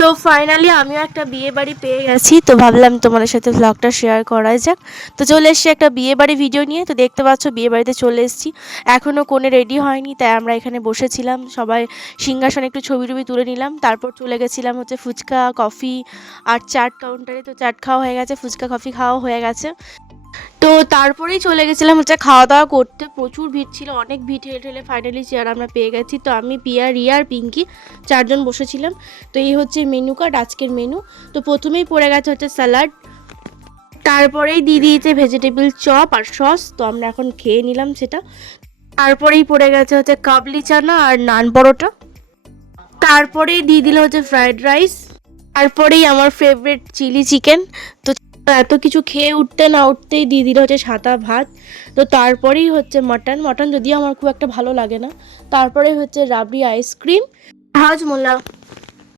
তো ফাইনালি আমিও একটা বিয়ে বাড়ি পেয়ে গেছি, তো ভাবলাম তোমাদের সাথে ভ্লগটা শেয়ার করাই যাক। তো চলে এসেছি একটা বিয়ে বাড়ি ভিডিও নিয়ে। তো দেখতে পাচ্ছ বিয়ে বাড়িতে চলে এসেছি, এখনও কোণে রেডি হয়নি, তাই আমরা এখানে বসেছিলাম সবাই সিংহাসনে, একটু ছবি টবি তুলে নিলাম। তারপর চলে গেছিলাম হচ্ছে ফুচকা কফি আর চাট কাউন্টারে। তো চাট খাওয়া হয়ে গেছে, ফুচকা কফি খাওয়া হয়ে গেছে। তো তারপরেই চলে গেছিলাম হচ্ছে খাওয়া দাওয়া করতে। প্রচুর ভিড় ছিল, অনেক ভিড় ঠেলে ঠেলে ফাইনালি চেয়ার আমরা পেয়ে গেছি। তো আমি, পিয়া, রিয়া আর পিঙ্কি চারজন বসেছিলাম। তো এই হচ্ছে মেনু কার্ড, আজকের মেনু। তো প্রথমেই পড়ে গেছে হচ্ছে স্যালাড, তারপরেই দিয়ে দিয়েছে ভেজিটেবল চপ আর সস। তো আমরা এখন খেয়ে নিলাম সেটা। তারপরেই পড়ে গেছে হচ্ছে কাবলি চানা আর নান পরোটা। তারপরেই দিয়ে দিল হচ্ছে ফ্রাইড রাইস। তারপরেই আমার ফেভারিট চিলি চিকেন। তো এত কিছু খেয়ে উঠতে না উঠতেই দিয়ে দিল হচ্ছে সাদা ভাত। তো তারপরেই হচ্ছে মাটন। মাটন যদিও আমার খুব একটা ভালো লাগে না। তারপরে হচ্ছে রাবড়ি আইসক্রিম, হাজমোলা।